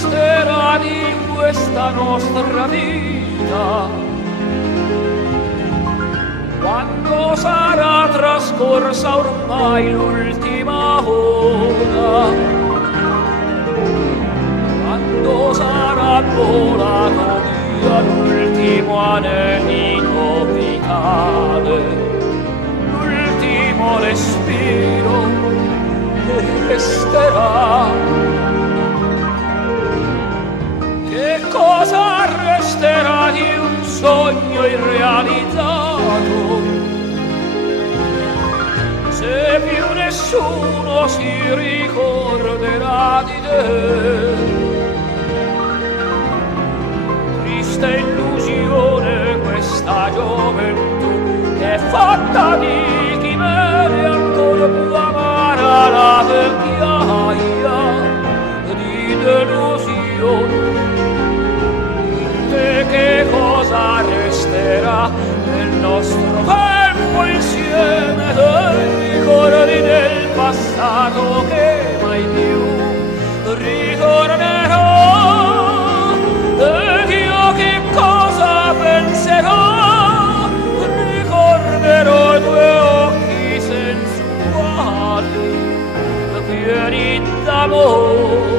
resterà di questa nostra vita? Quando sarà trascorsa ormai l'ultima ora? Quando sarà volato via l'ultimo anelito vitale, l'ultimo respiro che resterà? Che cosa resterà di un sogno irrealizzato, se più nessuno si ricorderà di te? Triste illusione questa gioventù, che è fatta di chimere, ancora più amara la vecchiaia di delusione. E che cosa resterà del nostro tempo insieme, dei ricordi del passato che mai più ritornerò? Ed io che cosa penserò? Ricorderò i tuoi occhi sensuali, pieni d'amore.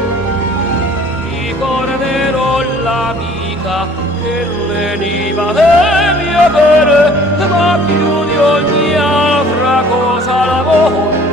Ricorderò l'amica che leniva le mie pene, ma più di ogni altra cosa l'amore